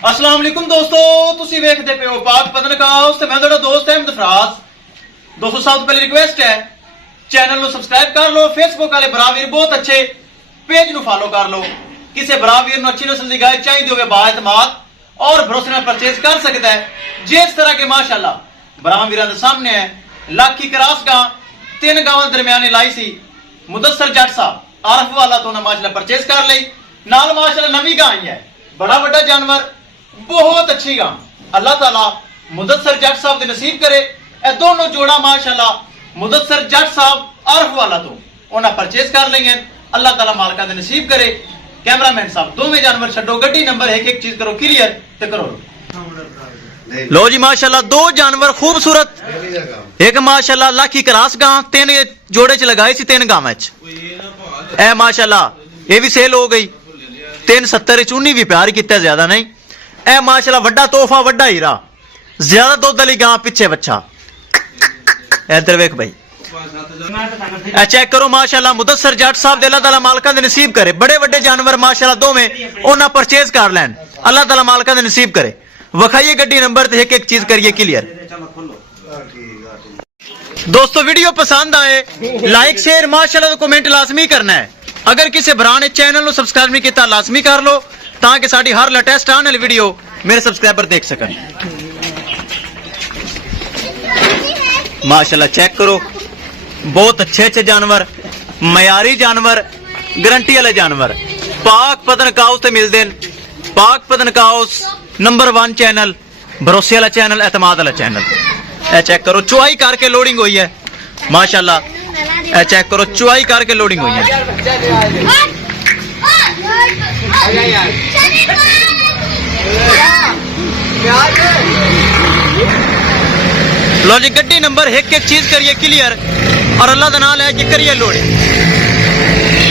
अस्सलाम वालेकुम दोस्तों, तुसी वेखदे पे हो पाक पतनकाउस ते मैं तुहाडा दोस्त अहमद फराज। दोस्तों सब तो पहले रिक्वेस्ट है चैनल नु सब्सक्राइब कर लो, फेसबुक वाले बरावीर बहुत अच्छे पेज नु फॉलो कर लो। किसी बरावीर नु अच्छी नस्ल दी गाय चाहिए होवे बाएतमाद और भरोसे नाल परचेज कर सकता है। जिस तरह के माशाअल्लाह बरावीरां दे सामने है लाखी क्रॉस गां 3 गांवां दे दरमियान लाई सी मुदस्सर जट साहब आरफ वाला तो ना माशाअल्लाह परचेज कर लई। नाल माशाअल्लाह नवी गां आई है, बड़ा बड़ा जानवर, बहुत अच्छी गां। अल्लाह ताला मुदस्सर जट साहब दे नसीब करे ए दोनों जोड़ा माशाअल्लाह मुदस्सर जट साहब आरफ वाला तो उन्हें परचेज कर लेंगे। अल्लाह ताला मालका दे नसीब करे। कैमरामैन साहब दोवें जानवर छड्डो, गड्डी नंबर एक चीज करो क्लियर ते करो। लो जी माशाअल्लाह दो जानवर खूबसूरत, एक माशाअल्लाह लाखी क्रॉस गां 3 जोड़े च लगाए सी 3 गांवां च ए माशाअल्लाह ये भी सेल हो गई। 370 च 19 भी प्यार किया ज्यादा नहीं। ए माशाअल्लाह वड्डा तोहफा वड्डा हीरा, ज्यादा दुध वाली गां पीछे बच्चा। इधर वेख भाई ए चेक करो माशाअल्लाह मुदस्सर जट साहब दे अल्लाह ताला मालका दे नसीब करे। बड़े बड़े जानवर माशाअल्लाह दोवें ओना परचेज कर लैन, अल्लाह ताला मालका दे नसीब करे। वखाइए गड्डी नंबर ते एक चीज करिए क्लियर। दोस्तों वीडियो पसंद आए लाइक शेयर माशाअल्लाह तो कमेंट लाजमी करना है। अगर किसी भरा ने चैनल को सब्सक्राइब नहीं किया लाजमी कर लो ताकि साड़ी हर लेटेस्ट आने वाली वीडियो मेरे सब्सक्राइबर देख सकन। माशाअल्लाह चेक करो बहुत अच्छे अच्छे जानवर, मयारी जानवर, गारंटी वाले जानवर पाक पतनकाउस से मिलते हैं। पाक पतनकाउस नंबर 1 चैनल, भरोसे वाला चैनल, एतमाद वाला चैनल। ए चेक करो चुआई करके लोडिंग हुई है माशाअल्लाह। ए चेक करो चुआई करके लोडिंग हुई है। लो जी गड्डी नंबर एक चीज करिए क्लियर और अल्लाह का नाम है कि करिए लोडिंग।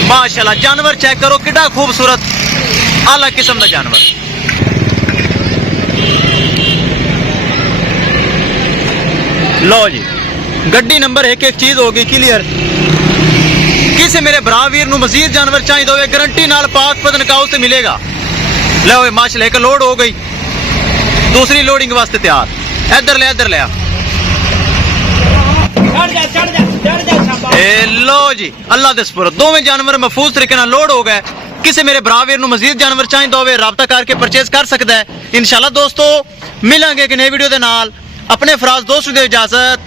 माशाअल्लाह जानवर चेक करो कितना खूबसूरत आला किस्म का जानवर। लो जी गड्डी नंबर एक चीज होगी क्लियर। किसी मेरे भरा वीर नु मजीद जानवर चाहिए होवे गारंटी नाल पाक पतनकाउस से मिलेगा। लो माशाअल्लाह एक लोड हो गई, दूसरी लोडिंग वास्ते तैयार। इधर ले इधर ले लो जी अल्लाह दे सुपुर्द दोवें जानवर महफूज तरीके नाल लोड हो गए। किसी मेरे भरा वीर नु मजीद जानवर चाहिए होवे राबता करके परचेज कर सकता है। इंशाअल्लाह दोस्तों मिलेंगे एक नई वीडियो दे नाल। अपने फराज दोस्त दे इजाजत,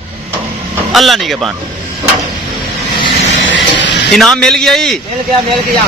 अल्लाह निगहबान। इनाम मिल गया ही, मिल गया।